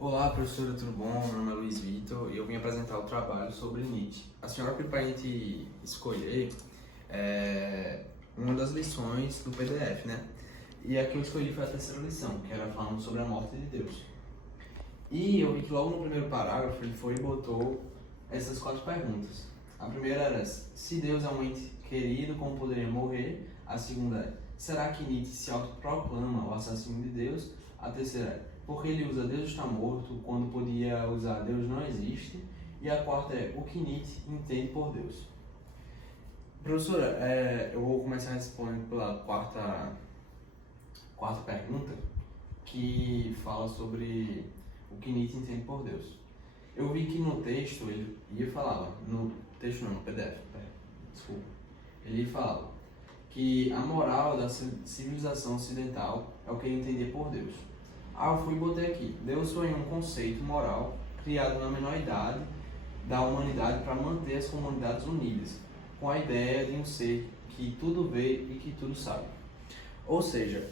Olá, professora, tudo bom? Meu nome é Luiz Vitor e eu vim apresentar o trabalho sobre Nietzsche. A senhora pediu para a gente escolher uma das lições do PDF, né? E a que eu escolhi foi a terceira lição, que era falando sobre a morte de Deus. E eu vi que logo no primeiro parágrafo ele foi e botou essas 4 perguntas. A primeira era: se Deus é um ente querido, como poderia morrer? A segunda é: será que Nietzsche se autoproclama o assassino de Deus? A terceira é: por que ele usa Deus está morto quando podia usar Deus não existe? E a quarta é: o que Nietzsche entende por Deus? Professora, eu vou começar respondendo pela quarta pergunta, que fala sobre o que Nietzsche entende por Deus. Eu vi que no texto ele falava, no texto não, no PDF, desculpa, ele falava que a moral da civilização ocidental é o que ele entendia por Deus. Eu fui e botei aqui: Deus foi um conceito moral criado na menor idade da humanidade para manter as comunidades unidas, com a ideia de um ser que tudo vê e que tudo sabe. Ou seja,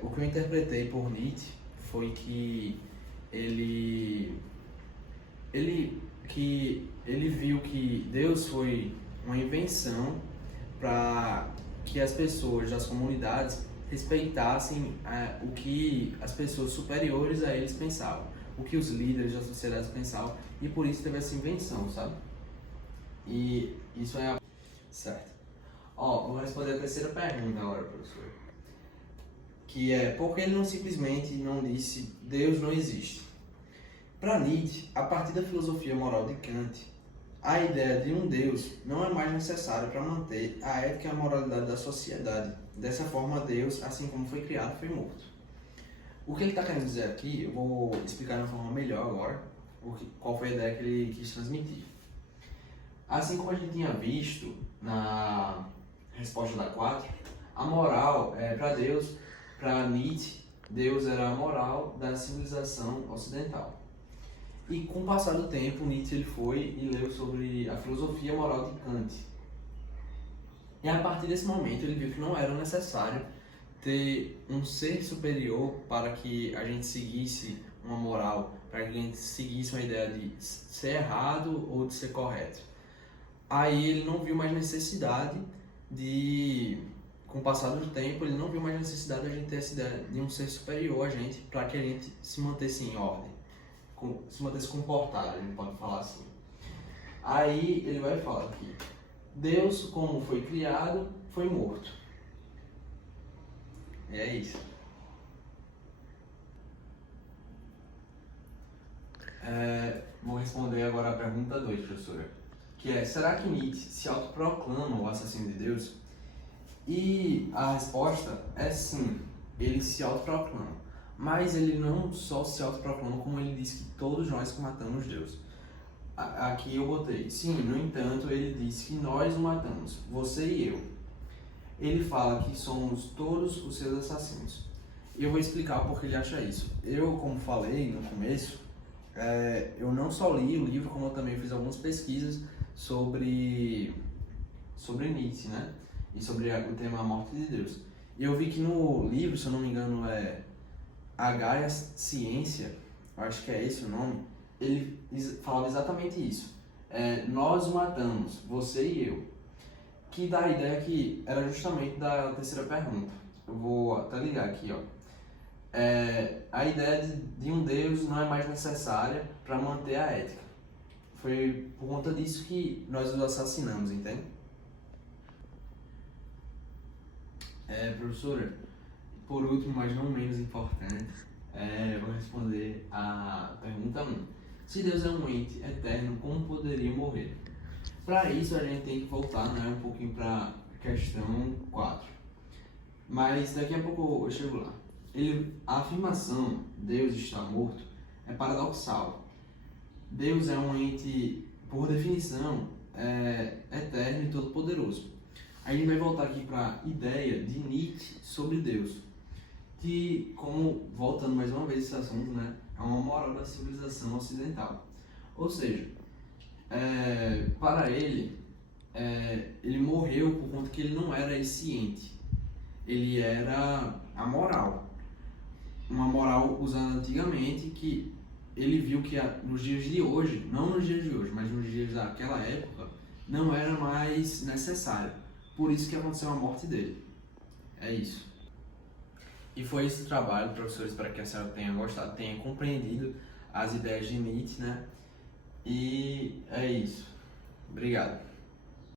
o que eu interpretei por Nietzsche foi que ele, ele viu que Deus foi uma invenção para que as pessoas das comunidades respeitassem o que as pessoas superiores a eles pensavam, o que os líderes das sociedades pensavam, e por isso teve essa invenção, sabe? E isso é certo. Vou responder a terceira pergunta agora, professor, que é: por que ele não simplesmente não disse Deus não existe? Para Nietzsche, a partir da filosofia moral de Kant, a ideia de um Deus não é mais necessária para manter a ética e a moralidade da sociedade. Dessa forma, Deus, assim como foi criado, foi morto. O que ele está querendo dizer aqui, eu vou explicar de uma forma melhor agora, qual foi a ideia que ele quis transmitir. Assim como a gente tinha visto na resposta da 4, a moral para Deus, para Nietzsche, Deus era a moral da civilização ocidental. E com o passar do tempo, Nietzsche ele foi e leu sobre a filosofia moral de Kant. E a partir desse momento ele viu que não era necessário ter um ser superior para que a gente seguisse uma moral, para que a gente seguisse uma ideia de ser errado ou de ser correto. Aí ele não viu mais necessidade com o passar do tempo, ele não viu mais necessidade de a gente ter essa ideia de um ser superior a gente, para que a gente se mantesse em ordem, se mantesse comportado, a gente pode falar assim. Aí ele vai falar que Deus, como foi criado, foi morto. E é isso. Vou responder agora a pergunta 2, professora, que é: será que Nietzsche se autoproclama o assassino de Deus? E a resposta é sim, ele se autoproclama. Mas ele não só se autoproclama, como ele diz que todos nós que matamos Deus. Aqui eu botei: sim, no entanto, ele diz que nós o matamos, você e eu. Ele fala que somos todos os seus assassinos. E eu vou explicar por que ele acha isso. Eu, como falei no começo, eu não só li o livro, como eu também fiz algumas pesquisas sobre Nietzsche, né? E sobre o tema A Morte de Deus. E eu vi que no livro, se eu não me engano, A Gaia Ciência, eu acho que é esse o nome, ele falava exatamente isso. Nós o matamos, você e eu. Que dá a ideia que era justamente da terceira pergunta. Eu vou até ligar aqui, ó. A ideia de um Deus não é mais necessária para manter a ética. Foi por conta disso que nós os assassinamos, entende? Professora, por último, mas não menos importante, eu vou responder a pergunta 1. Se Deus é um ente eterno, como poderia morrer? Para isso, a gente tem que voltar, né, um pouquinho para a questão 4. Mas daqui a pouco eu chego lá. A afirmação Deus está morto é paradoxal. Deus é um ente, por definição, eterno e todo-poderoso. Aí a gente vai voltar aqui para a ideia de Nietzsche sobre Deus, que, voltando mais uma vez esse assunto, né, é uma moral da civilização ocidental. Ou seja, para ele, ele morreu por conta que ele não era esse ente. Ele era a moral. Uma moral usada antigamente que ele viu que nos dias de hoje, não nos dias de hoje, mas nos dias daquela época, não era mais necessário. Por isso que aconteceu a morte dele. É isso. E foi esse trabalho, professor, espero que a senhora tenha gostado, tenha compreendido as ideias de Nietzsche, né? E é isso. Obrigado.